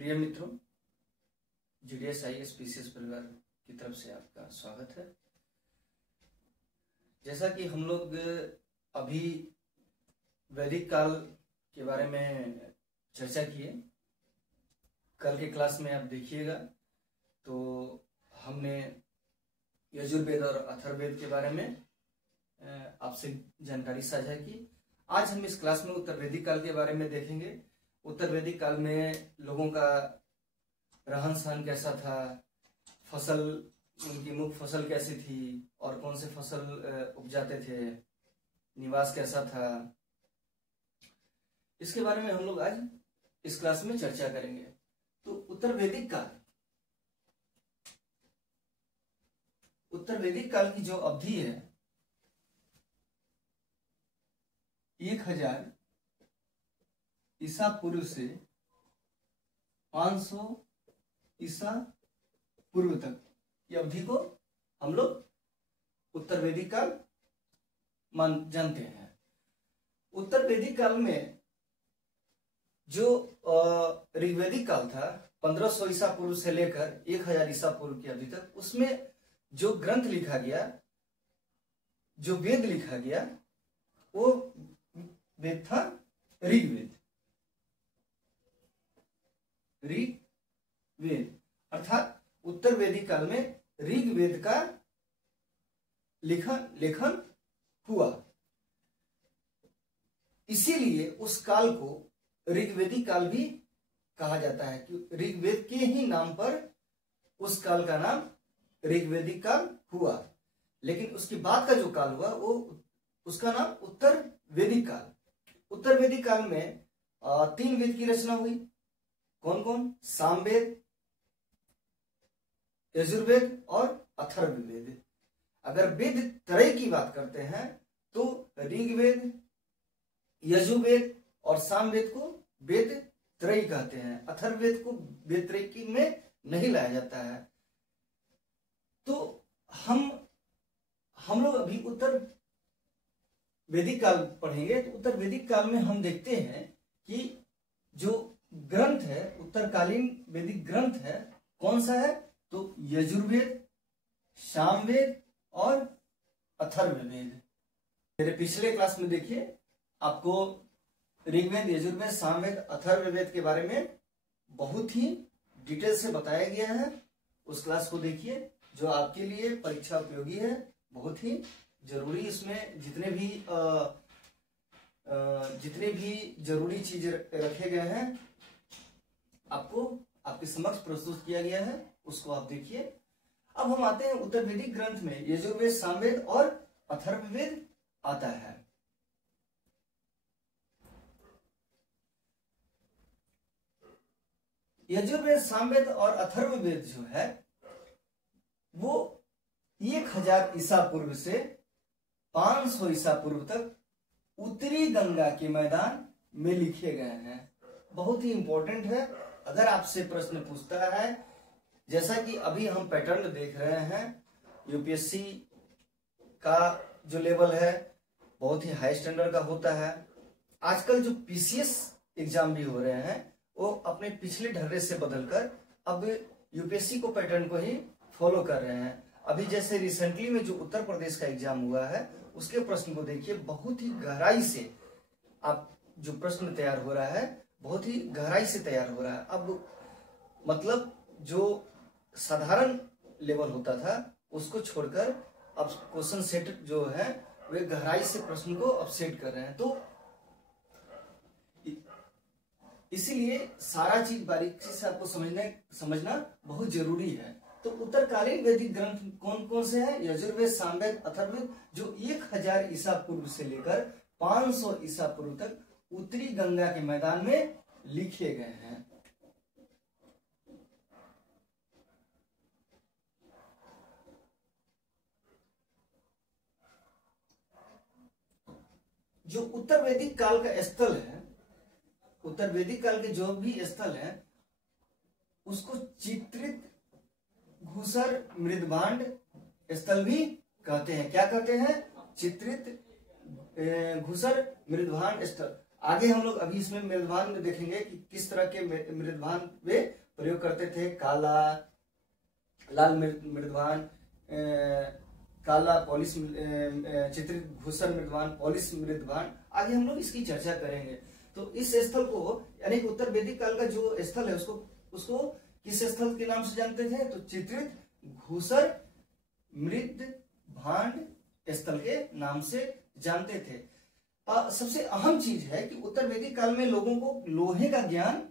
प्रिय मित्रों, GDS IAS PCS परिवार की तरफ से आपका स्वागत है। जैसा कि हम लोग अभी वैदिक काल के बारे में चर्चा किए, कल के क्लास में आप देखिएगा तो हमने यजुर्वेद और अथर्ववेद के बारे में आपसे जानकारी साझा की। आज हम इस क्लास में उत्तर वैदिक काल के बारे में देखेंगे। उत्तर वैदिक काल में लोगों का रहन सहन कैसा था, फसल, उनकी मुख्य फसल कैसी थी और कौन से फसल उपजाते थे, निवास कैसा था, इसके बारे में हम लोग आज इस क्लास में चर्चा करेंगे। तो उत्तर वैदिक काल की जो अवधि है 1000 ईसा पूर्व से 500 ईसा पूर्व तक की अवधि को हम लोग उत्तर वैदिक काल जानते हैं। उत्तर वैदिक काल में जो ऋग्वैदिक काल था 1500 ईसा पूर्व से लेकर 1000 ईसा पूर्व की अवधि तक, उसमें जो ग्रंथ लिखा गया, जो वेद लिखा गया, वो वेद था ऋग्वेद। ऋग्वेद अर्थात उत्तर वैदिक काल में ऋग्वेद का लेखन हुआ। इसीलिए उस काल को ऋग्वैदिक काल भी कहा जाता है कि ऋग्वेद के ही नाम पर उस काल का नाम ऋग्वैदिक काल हुआ। लेकिन उसके बाद का जो काल हुआ वो उसका नाम उत्तर वैदिक काल। उत्तर वैदिक काल में 3 वेद की रचना हुई। कौन कौन? सामवेद, यजुर्वेद और अथर्ववेद। अगर वेद त्रय की बात करते हैं तो ऋग्वेद, यजुर्वेद और सामवेद को वेद त्रय कहते हैं। अथर्ववेद को वेद त्रय में नहीं लाया जाता है। तो हम लोग अभी उत्तर वैदिक काल पढ़ेंगे। तो उत्तर वैदिक काल में हम देखते हैं कि जो ग्रंथ है, उत्तरकालीन वैदिक ग्रंथ है, कौन सा है? तो यजुर्वेद, सामवेद और अथर्ववेद। मेरे पिछले क्लास में देखिए, आपको ऋग्वेद, यजुर्वेद, सामवेद, अथर्ववेद के बारे में बहुत ही डिटेल से बताया गया है। उस क्लास को देखिए, जो आपके लिए परीक्षा उपयोगी है, बहुत ही जरूरी। इसमें जितने भी जरूरी चीज रखे गए हैं आपको आपके समक्ष प्रस्तुत किया गया है, उसको आप देखिए। अब हम आते हैं उत्तर वैदिक ग्रंथ में। यजुर्वेद, सामवेद और अथर्ववेद आता है। यजुर्वेद, सामवेद और अथर्ववेद जो है वो 1000 ईसा पूर्व से 500 ईसा पूर्व तक उत्तरी गंगा के मैदान में लिखे गए हैं। बहुत ही इंपॉर्टेंट है। अगर आपसे प्रश्न पूछता है, जैसा कि अभी हम पैटर्न देख रहे हैं, यूपीएससी का जो लेवल है बहुत ही हाई स्टैंडर्ड का होता है। आजकल जो पीसीएस एग्जाम भी हो रहे हैं वो अपने पिछले ढर्रे से बदलकर अब यूपीएससी को पैटर्न को ही फॉलो कर रहे हैं। अभी जैसे रिसेंटली में जो उत्तर प्रदेश का एग्जाम हुआ है, उसके प्रश्न को देखिए, बहुत ही गहराई से आप जो प्रश्न तैयार हो रहा है, बहुत ही गहराई से तैयार हो रहा है। अब मतलब जो साधारण लेवल होता था उसको छोड़कर अब क्वेश्चन सेट जो है वे गहराई से प्रश्न को अब सेट कर रहे हैं। तो इसीलिए सारा चीज बारीकी से आपको समझना बहुत जरूरी है। तो उत्तरकालीन वैदिक ग्रंथ कौन कौन से हैं? यजुर्वेद, सामवेद, अथर्ववेद, जो 1000 ईसा पूर्व से लेकर 500 ईसा पूर्व तक उत्तरी गंगा के मैदान में लिखे गए हैं। जो उत्तर वैदिक काल का स्थल है, उत्तर वैदिक काल के जो भी स्थल है उसको चित्रित घुसर मृदभांड स्थल भी कहते हैं। क्या कहते हैं? चित्रित घुसर मृदभांड स्थल। आगे हम लोग अभी इसमें मृदभान में देखेंगे कि किस तरह के मृदभान वे प्रयोग करते थे। काला, लाल मृदभान, काला पॉलिश, चित्रित भूषण मृदभान, पॉलिश मृदभान, आगे हम लोग इसकी चर्चा करेंगे। तो इस स्थल को यानी कि उत्तर वैदिक काल का जो स्थल है उसको किस स्थल के नाम से जानते थे? तो चित्रित घूसर मृद भांड स्थल के नाम से जानते थे। सबसे अहम चीज है कि उत्तर वैदिक काल में लोगों को लोहे का ज्ञान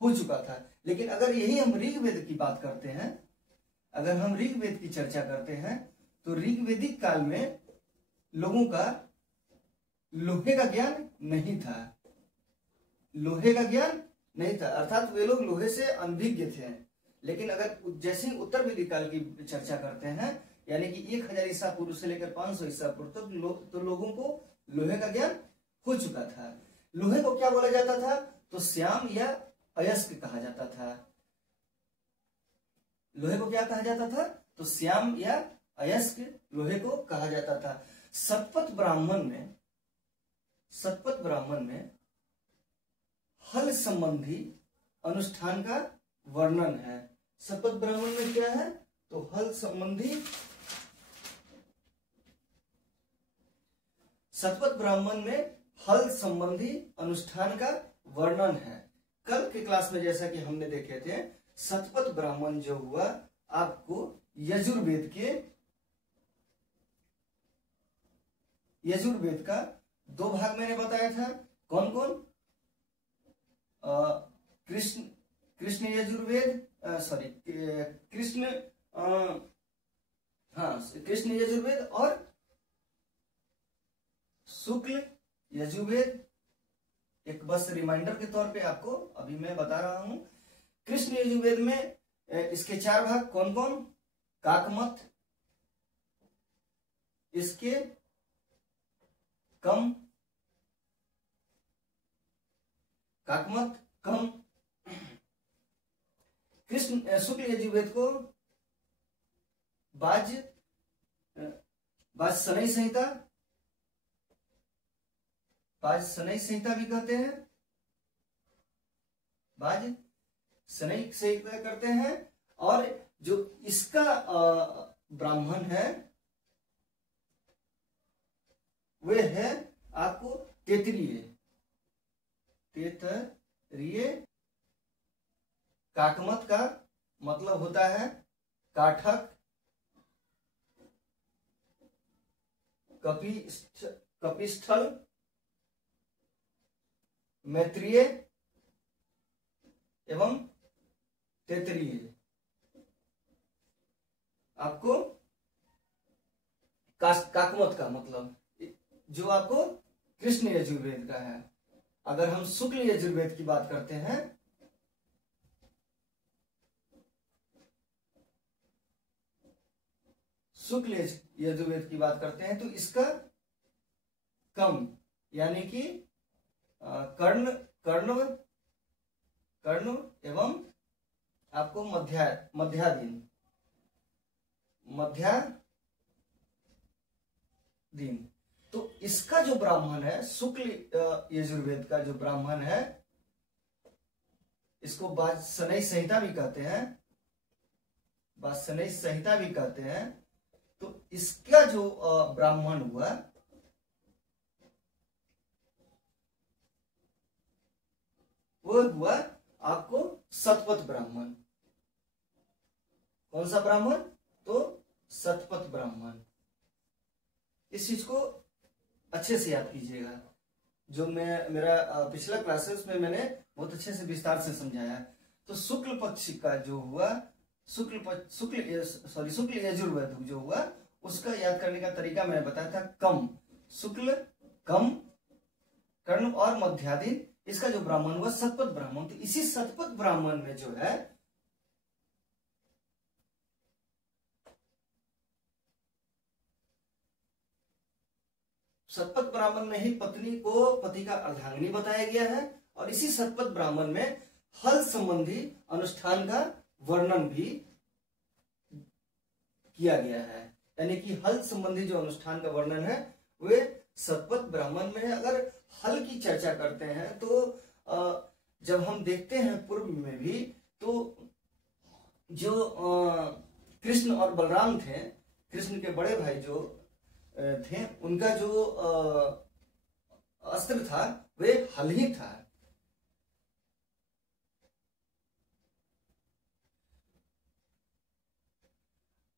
हो चुका था। लेकिन अगर यही हम ऋग्वेद की बात करते हैं, अगर हम ऋग्वेद की चर्चा करते हैं, तो ऋग्वेदिक काल में लोगों का लोहे का ज्ञान नहीं था। लोहे का ज्ञान नहीं था, अर्थात वे लोग लोहे से अनभिज्ञ थे। लेकिन अगर जैसे ही उत्तर वैदिक काल की चर्चा करते हैं, यानी कि 1000 ईसा पूर्व से लेकर 500 ईसा पूर्व तक तो लोगों को लोहे का ज्ञान हो चुका था। लोहे को क्या बोला जाता था? तो श्याम या अयस्क कहा जाता था। लोहे को क्या कहा जाता था? तो श्याम या अयस्क लोहे को कहा जाता था। शतपथ ब्राह्मण में हल संबंधी अनुष्ठान का वर्णन है। शतपथ ब्राह्मण में क्या है? तो हल संबंधी, शतपथ ब्राह्मण में हल संबंधी अनुष्ठान का वर्णन है। कल के क्लास में जैसा कि हमने देखे थे, शतपथ ब्राह्मण जो हुआ आपको यजुर्वेद का 2 भाग मैंने बताया था। कौन कौन? कृष्ण यजुर्वेद, कृष्ण यजुर्वेद और शुक्ल यजुर्वेद। एक बस रिमाइंडर के तौर पे आपको अभी मैं बता रहा हूं। कृष्ण यजुर्वेद में इसके 4 भाग कौन कौन? काकमत, इसके कम, काकमत कम। कृष्ण शुक्ल यजुर्वेद को बाज सनई संहिता, बाज सनई संहिता भी कहते हैं, बाज सनई संहिता करते हैं। और जो इसका ब्राह्मण है वे है आपको तेतरीय। काकमत का मतलब होता है काठक, कपिस्थल, मैत्रीय एवं तेतरीय। आपको काकमत का मतलब जो आपको कृष्ण यजुर्वेद का है। अगर हम शुक्ल यजुर्वेद की बात करते हैं, शुक्ल यजुर्वेद की बात करते हैं, तो इसका कम यानी कि कर्ण एवं आपको मध्यादीन तो इसका जो ब्राह्मण है, शुक्ल यजुर्वेद का जो ब्राह्मण है, इसको वाजसनेय संहिता भी कहते हैं, वाजसनेय संहिता भी कहते हैं। तो इसका जो ब्राह्मण हुआ वो हुआ आपको शतपथ ब्राह्मण। कौन सा ब्राह्मण? तो शतपथ ब्राह्मण। इस चीज को अच्छे से याद कीजिएगा। जो मेरा पिछला क्लासेस में मैंने बहुत अच्छे से विस्तार से समझाया। तो शुक्ल पक्ष का जो हुआ, शुक्ल यजुर्वेद जो हुआ, उसका याद करने का तरीका मैंने बताया था। कम, शुक्ल, कम, कर्ण और मध्यादीन। इसका जो ब्राह्मण हुआ शतपथ ब्राह्मण। तो इसी शतपथ ब्राह्मण में जो है शतपथ ब्राह्मण में ही पत्नी को पति का अर्धांगिनी बताया गया है। और इसी शतपथ ब्राह्मण में हल संबंधी अनुष्ठान का वर्णन भी किया गया है। यानी कि हल संबंधी जो अनुष्ठान का वर्णन है वे शतपथ ब्राह्मण में है। अगर हल की चर्चा करते हैं तो जब हम देखते हैं पूर्व में भी, तो जो कृष्ण और बलराम थे, कृष्ण के बड़े भाई जो थे, उनका जो अस्त्र था वे हल ही था।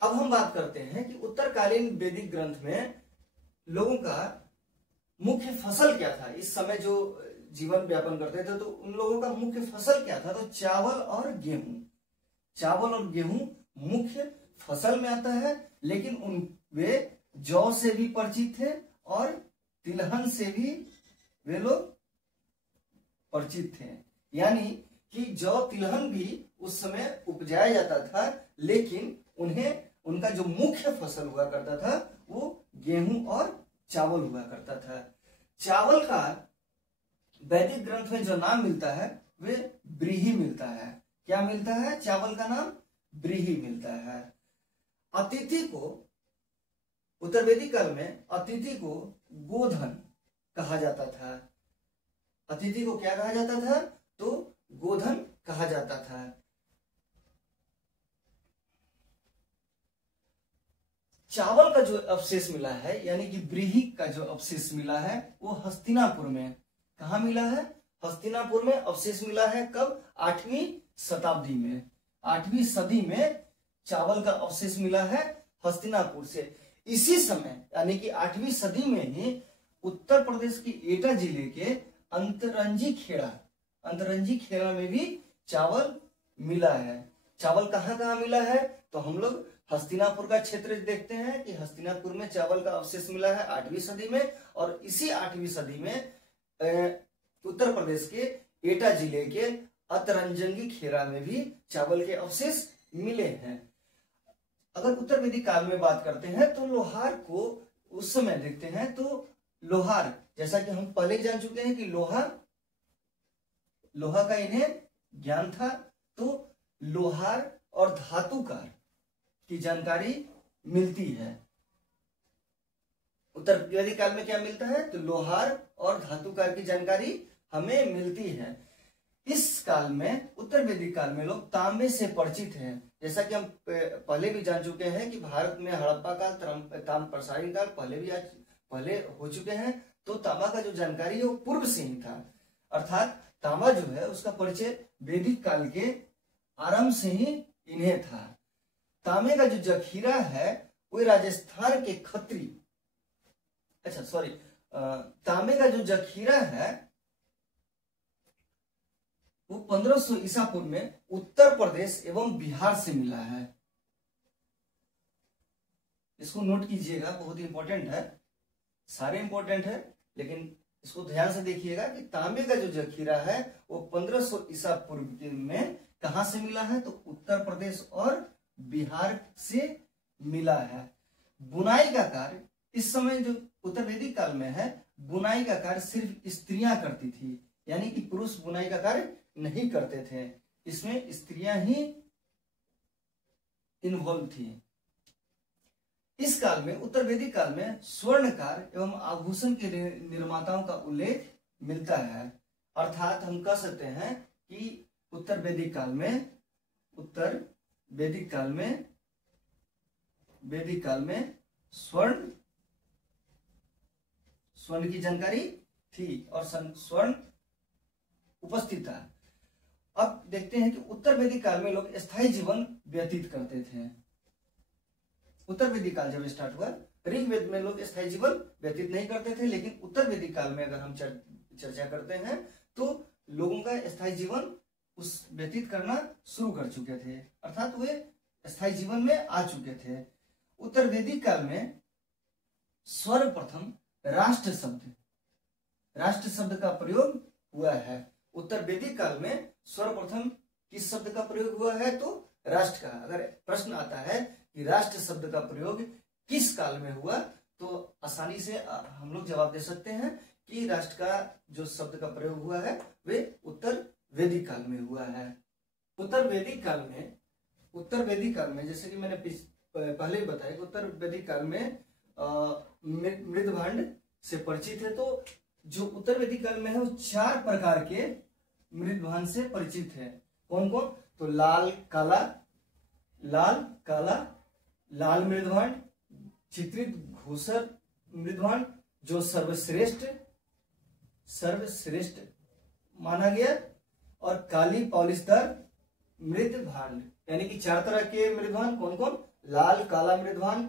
अब हम बात करते हैं कि उत्तरकालीन वैदिक ग्रंथ में लोगों का मुख्य फसल क्या था। इस समय जो जीवन व्यापन करते थे तो उन लोगों का मुख्य फसल क्या था, तो चावल और गेहूं। चावल और गेहूं मुख्य फसल में आता है, लेकिन वे जौ से भी परिचित थे और तिलहन से भी वे लोग परिचित थे। यानी कि जौ तिलहन भी उस समय उपजाया जाता था, लेकिन उनका जो मुख्य फसल हुआ करता था वो गेहूं और चावल हुआ करता था। चावल का वैदिक ग्रंथ में जो नाम मिलता है वे व्रीहि मिलता है। क्या मिलता है? चावल का नाम व्रीहि मिलता है। अतिथि को, उत्तर वैदिक काल में अतिथि को गोधन कहा जाता था। अतिथि को क्या कहा जाता था? तो गोधन कहा जाता था। चावल का जो अवशेष मिला है, यानी कि व्रीहि का जो अवशेष मिला है, वो हस्तिनापुर में। कहा मिला है? हस्तिनापुर में अवशेष मिला है। कब? 8वीं शताब्दी में, 8वीं सदी में चावल का अवशेष मिला है हस्तिनापुर से। इसी समय यानी कि 8वीं सदी में ही उत्तर प्रदेश की एटा जिले के अंतरंजी खेड़ा में भी चावल मिला है। चावल कहाँ कहाँ मिला है? तो हम लोग हस्तिनापुर का क्षेत्र देखते हैं कि हस्तिनापुर में चावल का अवशेष मिला है 8वीं सदी में, और इसी 8वीं सदी में उत्तर प्रदेश के एटा जिले के अतरंजंगी खेड़ा में भी चावल के अवशेष मिले हैं। अगर उत्तर वैदिक काल में बात करते हैं तो लोहार को उस समय देखते हैं, तो लोहार, जैसा कि हम पहले जान चुके हैं कि लोहा का इन्हें ज्ञान था, तो लोहार और धातुकार की जानकारी मिलती है। उत्तर वैदिक काल में क्या मिलता है? तो लोहार और धातुकार की जानकारी हमें मिलती है। इस काल में, उत्तर वैदिक काल में, लोग तांबे से परिचित हैं। जैसा कि हम पहले भी जान चुके हैं कि भारत में हड़प्पा काल, ताम्र प्रसारी काल पहले हो चुके हैं, तो तांबा का जो जानकारी है वो पूर्व से ही था। अर्थात तांबा जो है उसका परिचय वैदिक काल के आरंभ से ही इन्हें था। तांबे का जो जखीरा है वो राजस्थान के खत्री, तांबे का जो जखीरा है वो 1500 ईसा पूर्व में उत्तर प्रदेश एवं बिहार से मिला है। इसको नोट कीजिएगा, बहुत इंपॉर्टेंट है। सारे इंपॉर्टेंट है, लेकिन इसको ध्यान से देखिएगा कि तांबे का जो जखीरा है वो 1500 ईसा पूर्व में कहां से मिला है? तो उत्तर प्रदेश और बिहार से मिला है। बुनाई का कार्य इस समय जो उत्तर वैदिक काल में है, बुनाई का कार्य सिर्फ स्त्रियां करती थी, यानी कि पुरुष बुनाई का कार्य नहीं करते थे। इसमें स्त्रियां ही इन्वॉल्व थी। इस काल में, उत्तर वैदिक काल में, स्वर्णकार एवं आभूषण के निर्माताओं का उल्लेख मिलता है। अर्थात हम कह सकते हैं कि उत्तर वैदिक काल में स्वर्ण की जानकारी थी और स्वर्ण उपस्थित था। अब देखते हैं कि उत्तर वैदिक काल में लोग स्थायी जीवन व्यतीत करते थे। उत्तर वैदिक काल जब स्टार्ट हुआ, ऋग्वेद में लोग स्थायी जीवन व्यतीत नहीं करते थे, लेकिन उत्तर वैदिक काल में अगर हम चर्चा करते हैं तो लोगों का स्थायी जीवन उस व्यतीत करना शुरू कर चुके थे, अर्थात वे स्थायी जीवन में आ चुके थे। उत्तर वैदिक काल में सर्वप्रथम राष्ट्र शब्द का प्रयोग हुआ है। उत्तर वैदिक काल में सर्वप्रथम किस शब्द का प्रयोग हुआ है? तो राष्ट्र का। अगर प्रश्न आता है कि राष्ट्र शब्द का प्रयोग किस काल में हुआ, तो आसानी से हम लोग जवाब दे सकते हैं कि राष्ट्र का जो शब्द का प्रयोग हुआ है वे उत्तर वैदिक काल में हुआ है। उत्तर वैदिक काल में जैसे कि मैंने पहले ही बताया कि उत्तर वैदिक काल में मृदभांड से परिचित है, तो जो उत्तर वैदिक काल में है वो 4 प्रकार के मृदभान से परिचित है। कौन कौन? तो लाल काला लाल मृदभांड, चित्रित घूसर मृदभांड जो सर्वश्रेष्ठ माना गया, और काली पॉलिशदार मृदभांड। यानी कि 4 तरह के मृदभांड कौन कौन? लाल काला मृदभांड,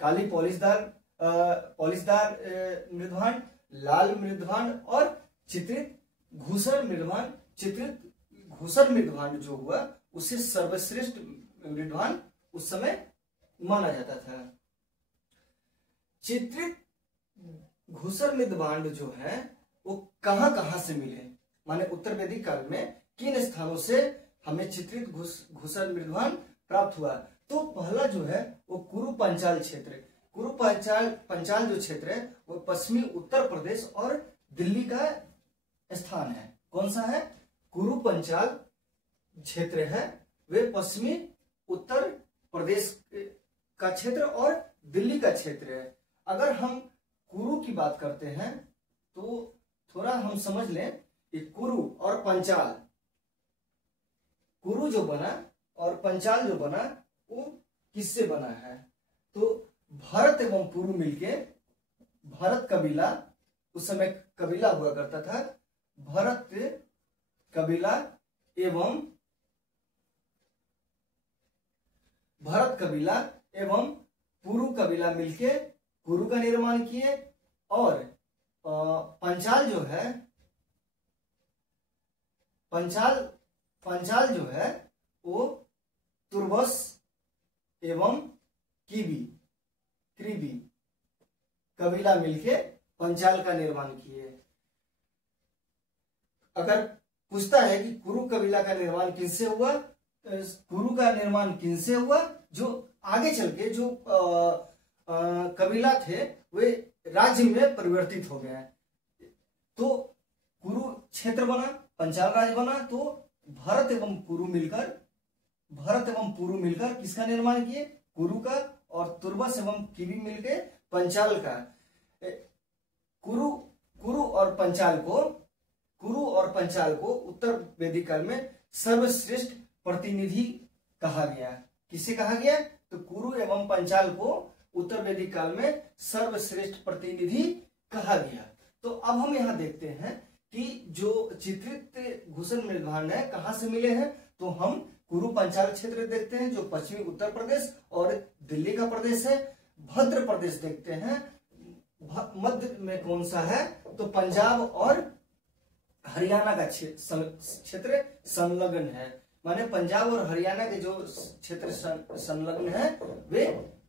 काली पॉलिशदार मृदभांड, लाल मृदभांड और चित्रित घूसर मृदभांड। चित्रित घूसर मृदभांड जो हुआ उसे सर्वश्रेष्ठ मृदभांड उस समय माना जाता था। चित्रित घूसर मृदभांड जो है वो कहां से मिले, माने उत्तर वैदिक काल में किन स्थानों से हमें चित्रित घूसर मृदभांड प्राप्त हुआ? तो पहला जो है वो कुरु पंचाल क्षेत्र। कुरु पंचाल जो क्षेत्र है वो पश्चिमी उत्तर प्रदेश और दिल्ली का स्थान है। कौन सा है? कुरु पंचाल क्षेत्र है, वे पश्चिमी उत्तर प्रदेश का क्षेत्र और दिल्ली का क्षेत्र है। अगर हम कुरु की बात करते हैं तो थोड़ा हम समझ लें कि कुरु और पंचाल, कुरु जो बना और पंचाल जो बना वो किससे बना है? तो भरत एवं पुरु मिलके, भरत कबीला उस समय कबीला हुआ करता था, भरत कबीला एवं पुरु कबीला मिलके कुरु का निर्माण किए, और पंचाल जो है वो तुर्बस एवं क्रीबी कबीला मिलके पंचाल का निर्माण किए। अगर पूछता है कि कुरु कबीला का निर्माण किनसे हुआ, कुरु का निर्माण किनसे हुआ? जो आगे चल के जो कबीला थे वे राज्य में परिवर्तित हो गए। तो कुरु क्षेत्र बना, पंचाल राज्य बना, तो भरत एवं पुरु मिलकर किसका निर्माण किए? कुरु का, और तुर्बस एवं किबी मिलकर पंचाल का। कुरु और पंचाल को उत्तर वैदिक काल में सर्वश्रेष्ठ प्रतिनिधि कहा गया। किसे कहा गया? तो कुरु एवं पंचाल को उत्तर वैदिक काल में सर्वश्रेष्ठ प्रतिनिधि कहा गया। तो अब हम यहाँ देखते हैं कि जो चित्रित घूसर मृदभांड है कहाँ से मिले हैं? तो हम कुरु पंचाल क्षेत्र देखते हैं जो पश्चिमी उत्तर प्रदेश और दिल्ली का प्रदेश है। भद्र प्रदेश देखते हैं, मध्य में कौन सा है? तो पंजाब और हरियाणा का क्षेत्र संलग्न है, माने पंजाब और हरियाणा के जो क्षेत्र संलग्न है वे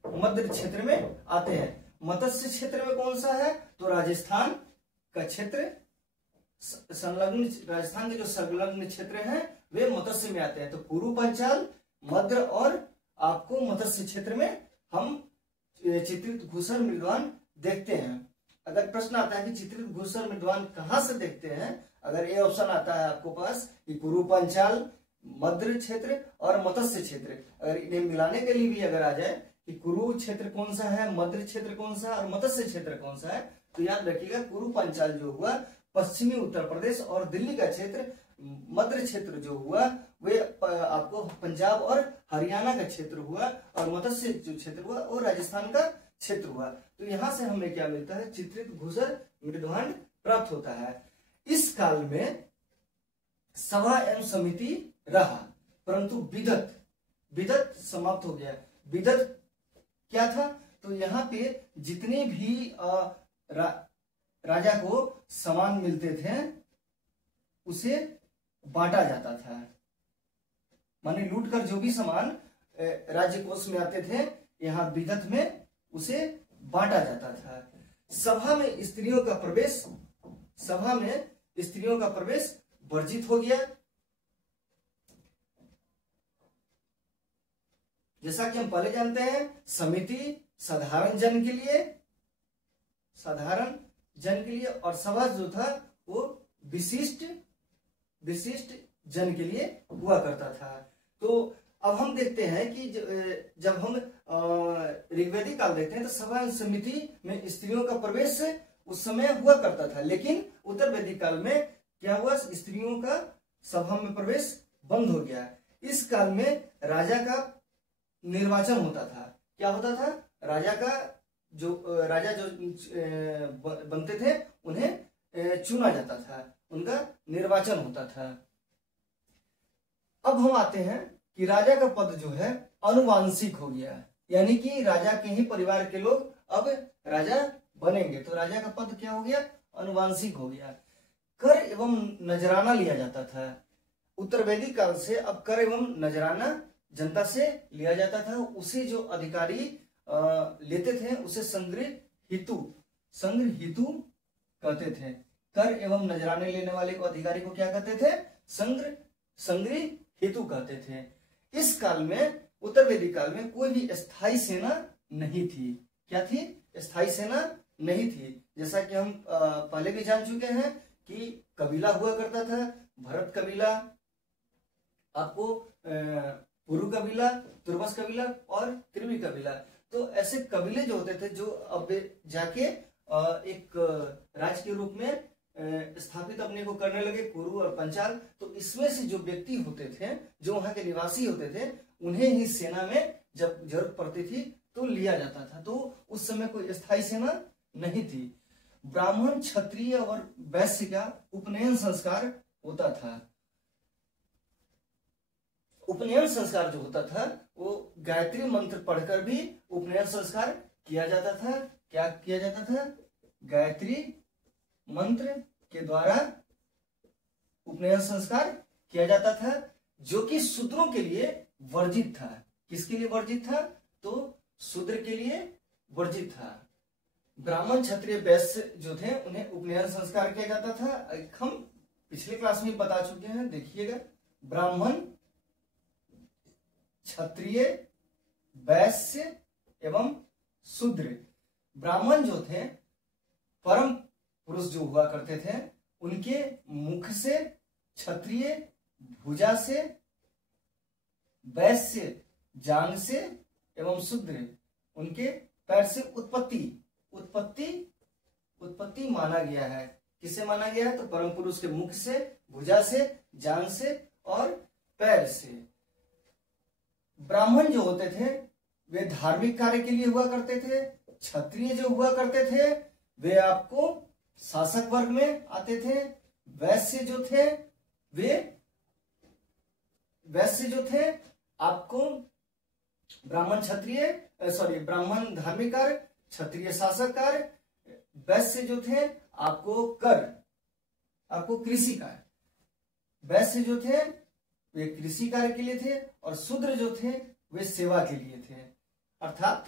मध्य क्षेत्र में आते हैं। मत्स्य क्षेत्र में कौन सा है? तो राजस्थान का क्षेत्र संलग्न, राजस्थान के जो संलग्न क्षेत्र हैं वे मत्स्य में आते हैं। तो कुरु पंचाल, मध्य और आपको मत्स्य क्षेत्र में हम चित्रित घूसर मृदभांड देखते हैं। अगर प्रश्न आता है कि चित्रित घूसर मृदभांड कहाँ से देखते हैं, अगर ये ऑप्शन आता है आपको पास कि कुरु पंचाल, मध्य क्षेत्र और मत्स्य क्षेत्र, अगर इन्हें मिलाने के लिए भी अगर आ जाए कि कुरु क्षेत्र कौन सा है, मध्य क्षेत्र कौन सा है और मत्स्य क्षेत्र कौन सा है, तो याद रखिएगा कुरु पंचाल जो हुआ पश्चिमी उत्तर प्रदेश और दिल्ली का क्षेत्र, मध्य क्षेत्र जो हुआ वे आपको पंजाब और हरियाणा का क्षेत्र हुआ, और मत्स्य जो क्षेत्र हुआ वो राजस्थान का क्षेत्र हुआ। तो यहां से हमें क्या मिलता है? चित्रित घूसर मृदभांड प्राप्त होता है। इस काल में सभा एवं समिति रहा, परंतु विदत समाप्त हो गया। विदत क्या था? तो यहाँ पे जितने भी राजा को सामान मिलते थे उसे बांटा जाता था, माने लूटकर जो भी सामान राज्य कोष में आते थे यहाँ विदत में उसे बांटा जाता था। सभा में स्त्रियों का प्रवेश वर्जित हो गया। जैसा कि हम पहले जानते हैं, समिति साधारण जन के लिए और सभा जो था वो विशिष्ट जन के लिए हुआ करता था। तो अब हम देखते हैं कि जब हम ऋग्वेदिक काल देखते हैं तो सभा समिति में स्त्रियों का प्रवेश उस समय हुआ करता था, लेकिन उत्तर वैदिक काल में क्या हुआ, स्त्रियों का सभा में प्रवेश बंद हो गया। इस काल में राजा का निर्वाचन होता था। क्या होता था, राजा जो बनते थे उन्हें चुना जाता था, उनका निर्वाचन होता था। अब हम आते हैं कि राजा का पद जो है अनुवांशिक हो गया, यानी कि राजा के ही परिवार के लोग अब राजा बनेंगे, तो राजा का पद क्या हो गया, अनुवांशिक हो गया। कर एवं नजराना लिया जाता था। उत्तर वैदिक काल से अब कर एवं नजराना जनता से लिया जाता था। उसे जो अधिकारी लेते थे उसे संग्रह हितु कहते थे। कर एवं नजराने लेने वाले को अधिकारी को क्या कहते थे, संग्रह हितु कहते थे। इस काल में, उत्तर वैदिक काल में कोई भी स्थायी सेना नहीं थी। क्या थी, स्थायी सेना नहीं थी। जैसा कि हम पहले भी जान चुके हैं कि कबीला हुआ करता था, भरत कबीला, आपको पुरु कबीला, तुर्बस कबीला और त्रिवी कबीला। तो ऐसे कबीले जो होते थे जो अब जाके एक राज्य के रूप में स्थापित अपने को करने लगे, कुरु और पंचाल। तो इसमें से जो व्यक्ति होते थे, जो वहां के निवासी होते थे, उन्हें ही सेना में जब जरूरत पड़ती थी तो लिया जाता था। तो उस समय कोई स्थायी सेना नहीं थी। ब्राह्मण, क्षत्रिय और वैश्य का उपनयन संस्कार होता था। उपनयन संस्कार जो होता था वो गायत्री मंत्र पढ़कर भी उपनयन संस्कार किया जाता था। क्या किया जाता था, गायत्री मंत्र के द्वारा उपनयन संस्कार किया जाता था, जो कि शूद्रों के लिए वर्जित था। किसके लिए वर्जित था, तो शूद्र के लिए वर्जित था। ब्राह्मण, क्षत्रिय, वैश्य जो थे उन्हें उपनयन संस्कार किया जाता था। हम पिछले क्लास में बता चुके हैं, देखिएगा। ब्राह्मण, क्षत्रिय, वैश्य एवं शूद्र। ब्राह्मण जो थे, परम पुरुष जो हुआ करते थे, उनके मुख से, क्षत्रिय भुजा से, वैश्य जांग से एवं शूद्र उनके पैर से उत्पत्ति माना गया है। किसे माना गया है, तो परम पुरुष के मुख से, भुजा से, जांग से और पैर से। ब्राह्मण जो होते थे वे धार्मिक कार्य के लिए हुआ करते थे। क्षत्रिय जो हुआ करते थे वे आपको शासक वर्ग में आते थे। वैश्य जो थे आपको ब्राह्मण धार्मिक कार्य, क्षत्रिय शासक कार्य। वैश्य जो थे आपको कृषि कार्य। वैश्य जो थे वे कृषि कार्य के लिए थे और शूद्र जो थे वे सेवा के लिए थे। अर्थात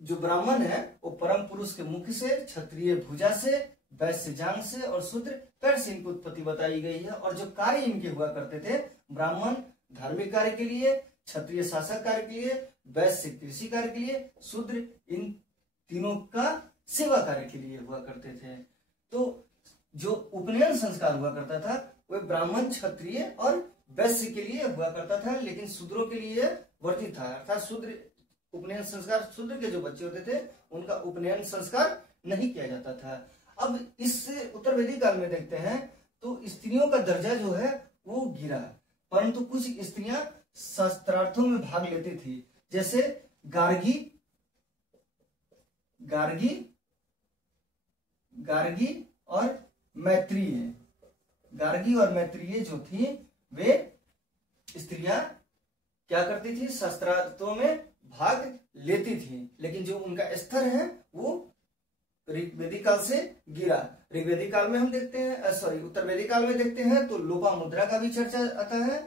जो ब्राह्मण है वो परम पुरुष के मुख से, क्षत्रिय भुजा से, वैश्य जांग से और शूद्र पैर से इनकी उत्पत्ति बताई गई है। और जो कार्य इनके हुआ करते थे, ब्राह्मण धार्मिक कार्य के लिए, क्षत्रिय शासक कार्य के लिए, वैश्य कृषि कार्य के लिए, शूद्र इन तीनों का सेवा कार्य के लिए हुआ करते थे। तो जो उपनयन संस्कार हुआ करता था वह ब्राह्मण, क्षत्रिय और वैश्य के लिए हुआ करता था, लेकिन शूद्रों के लिए वर्जित था। अर्थात शूद्र उपनयन संस्कार, शूद्र के जो बच्चे होते थे उनका उपनयन संस्कार नहीं किया जाता था। अब इस उत्तर वैदिक काल में देखते हैं तो स्त्रियों का दर्जा जो है वो गिरा, परंतु कुछ स्त्रियां शस्त्रार्थों में भाग लेती थी, जैसे गार्गी और मैत्रीय। गार्गी और मैत्रीय जो थी वे स्त्रियां क्या करती थी, शस्त्रार्थों में भाग लेती थी, लेकिन जो उनका स्तर है वो ऋग्वेदिक काल से गिरा। ऋग्वेदिक काल में हम देखते हैं, उत्तर वैदिक काल में देखते हैं तो लोपामुद्रा का भी चर्चा आता है।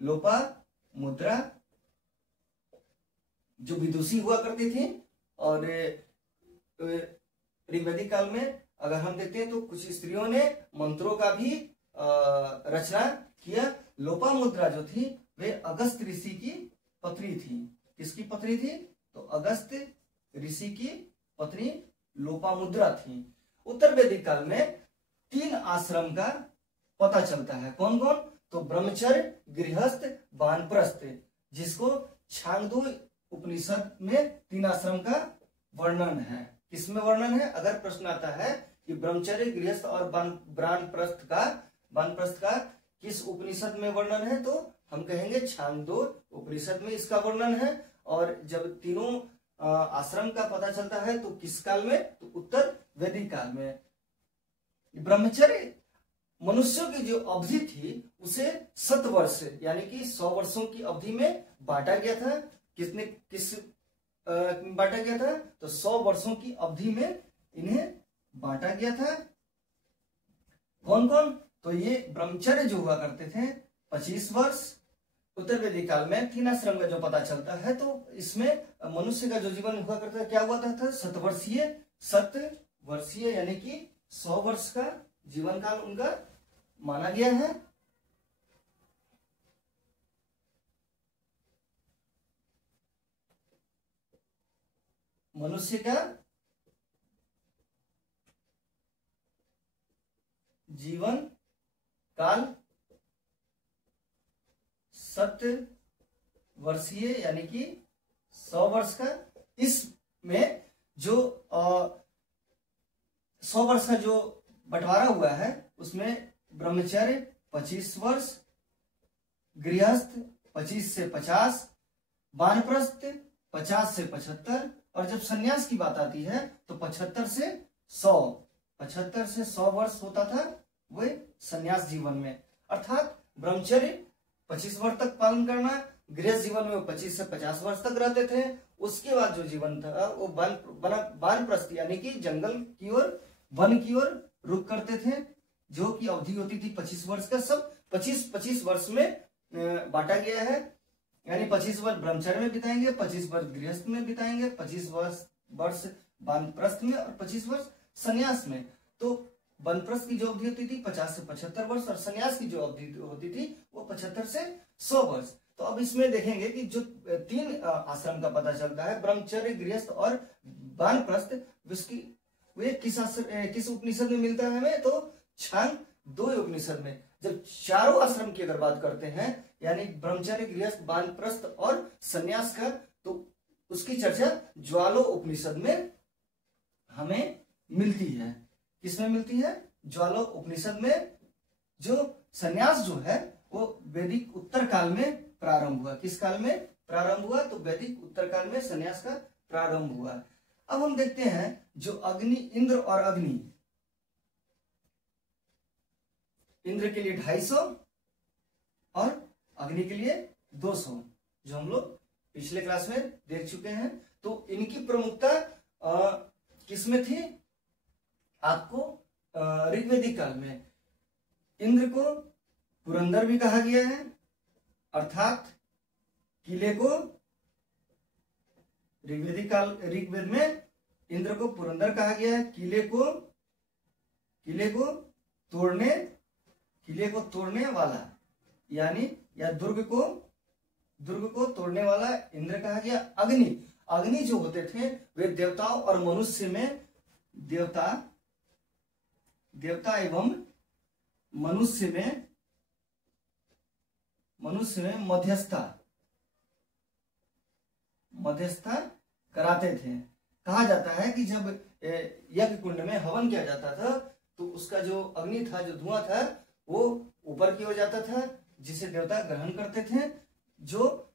लोपामुद्रा जो विदुषी हुआ करती थी, और ऋग्वेदिक काल में अगर हम देखते हैं तो कुछ स्त्रियों ने मंत्रों का भी रचना किया। लोपामुद्रा जो थी वे अगस्त ऋषि की पत्नी थी। किसकी पत्नी थी, तो अगस्त ऋषि की पत्नी लोपामुद्रा थी। उत्तर वैदिक काल में 3 आश्रम का पता चलता है। कौन कौन, तो ब्रह्मचर्य, गृहस्थ, वानप्रस्थ। जिसको छांगदो उपनिषद में 3 आश्रम का वर्णन है। किसमें वर्णन है? अगर प्रश्न आता है कि ब्रह्मचर्य, गृहस्थ और वानप्रस्थ का किस उपनिषद में वर्णन है, तो हम कहेंगे छांगदो उपनिषद में इसका वर्णन है। और जब तीनों आश्रम का पता चलता है तो किस काल में? तो उत्तर वैदिक काल में। ब्रह्मचर्य मनुष्यों की जो अवधि थी उसे 7 वर्ष यानी कि 100 वर्षों की अवधि में बांटा गया था। किस बांटा गया था? तो 100 वर्षों की अवधि में इन्हें बांटा गया था। कौन कौन? तो ये ब्रह्मचर्य जो हुआ करते थे 25 वर्ष। उत्तर वैदिक काल में 3 आश्रम का जो पता चलता है तो इसमें मनुष्य का जो जीवन हुआ करता है क्या हुआ था? 7 वर्षीय यानी कि 100 वर्ष का जीवन काल उनका माना गया है। मनुष्य का जीवन काल 7 वर्षीय यानी कि 100 वर्ष का। इसमें जो 100 वर्ष का जो बंटवारा हुआ है उसमें ब्रह्मचर्य 25 वर्ष, गृहस्थ 25 से 50, वानप्रस्थ 50 से 75 और जब सन्यास की बात आती है तो 75 से 100 वर्ष होता था वह सन्यास जीवन में। अर्थात ब्रह्मचर्य 25 वर्ष तक पालन करना, गृहस्थ जीवन में 25 से 50 वर्ष तक रहते थे। उसके बाद जो जीवन था वो वानप्रस्थ यानी कि जंगल की ओर, वन की ओर रुख करते थे, जो की अवधि होती थी 25 वर्ष का। सब 25 वर्ष में बांटा गया है, यानी 25 वर्ष ब्रह्मचर्य में बिताएंगे, 25 वर्ष गृहस्थ में बिताएंगे, 25 वर्ष वानप्रस्थ में और 25 वर्ष सन्यास में। तो वानप्रस्थ की जो अवधि होती थी 50 से 75 वर्ष और सन्यास की जो अवधि होती थी वो 75 से 100 वर्ष। तो अब इसमें देखेंगे कि जो 3 आश्रम का पता चलता है, ब्रह्मचर्य, गृहस्थ और वानप्रस्थ, वे किस उपनिषद में मिलता है हमें? तो छांगदो उपनिषद में। जब चारों आश्रम की अगर बात करते हैं यानी ब्रह्मचर्य, गृहस्थ, वानप्रस्थ और सन्यास का, तो उसकी चर्चा ज्वालो उपनिषद में हमें मिलती है। किसमें मिलती है? ज्वालो उपनिषद में। जो सन्यास जो है वो वैदिक उत्तर काल में प्रारंभ हुआ। किस काल में प्रारंभ हुआ? तो वैदिक उत्तर काल में सन्यास का प्रारंभ हुआ। अब हम देखते हैं जो अग्नि, इंद्र और अग्नि, इंद्र के लिए 250 और अग्नि के लिए 200, जो हम लोग पिछले क्लास में देख चुके हैं। तो इनकी प्रमुखता किसमें थी? आपको ऋग्वेदिक काल में। इंद्र को पुरंदर भी कहा गया है, अर्थात किले को ऋग्वेद में इंद्र को पुरंदर कहा गया है। किले को तोड़ने वाला यानी या दुर्ग को तोड़ने वाला इंद्र कहा गया। अग्नि जो होते थे वे देवताओं और मनुष्य में देवता एवं मनुष्य में मध्यस्थता कराते थे। कहा जाता है कि जब यज्ञ कुंड में हवन किया जाता था तो उसका जो अग्नि था, जो धुआं था, वो ऊपर की ओर जाता था, जिसे देवता ग्रहण करते थे, जो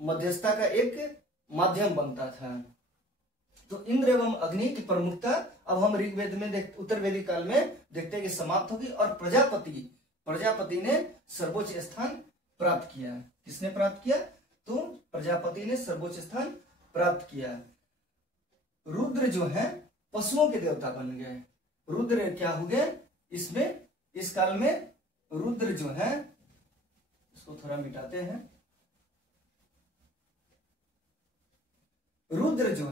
मध्यस्थता का एक माध्यम बनता था। तो इंद्र एवं अग्नि की प्रमुखता अब हम ऋग्वेद में उत्तर वैदिक काल में देखते हैं कि समाप्त होगी और प्रजापति ने सर्वोच्च स्थान प्राप्त किया। किसने प्राप्त किया? तो प्रजापति ने सर्वोच्च स्थान प्राप्त किया। रुद्र जो है पशुओं के देवता बन गए। रुद्र क्या हो गए? इस काल में रुद्र जो है, इसको थोड़ा मिटाते हैं। रुद्र जो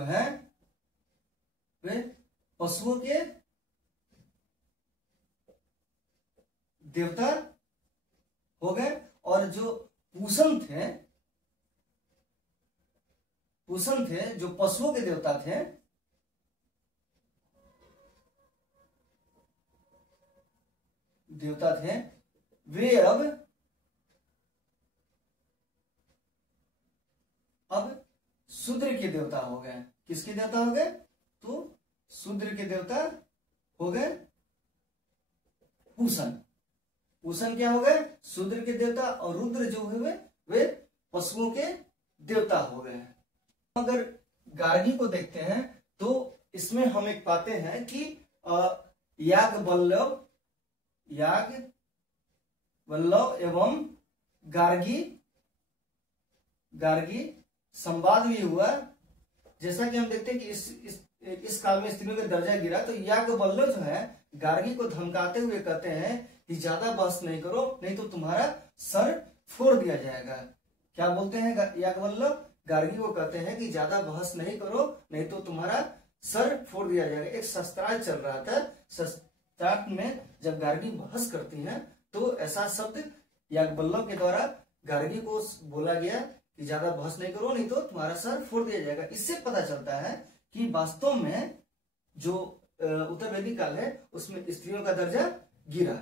है वे पशुओं के देवता हो गए। और जो पूषण थे जो पशुओं के देवता थे, देवता थे वे अब शूद्र के देवता हो गए। किसके देवता हो गए? तो शूद्र के देवता हो गए पूषण। पूषण क्या हो गए? शूद्र के देवता। और रुद्र जो हुए वे पशुओं के देवता हो गए। अगर गार्गी को देखते हैं तो इसमें हम एक पाते हैं कि याज्ञवल्क्य एवं गार्गी संवाद भी हुआ। जैसा कि हम देखते हैं कि इस काल में स्त्रियों का दर्जा गिरा, तो याज्ञवल्क्य जो है गार्गी को धमकाते हुए कहते हैं कि ज्यादा बहस नहीं करो, नहीं तो तुम्हारा सर फोड़ दिया जाएगा। क्या बोलते हैं याज्ञवल्क्य? गार्गी को कहते हैं कि ज्यादा बहस नहीं करो, नहीं तो तुम्हारा सर फोड़ दिया जाएगा। एक शस्त्रार्थ चल रहा था। शस्त्रार्थ में जब गार्गी बहस करती हैं तो ऐसा शब्द याज्ञवल्क्य के द्वारा गार्गी को बोला गया कि ज्यादा बहस नहीं करो, नहीं तो तुम्हारा सर फोड़ दिया जाएगा। इससे पता चलता है कि वास्तव में जो उत्तर वैदिक काल है उसमें स्त्रियों का दर्जा गिरा।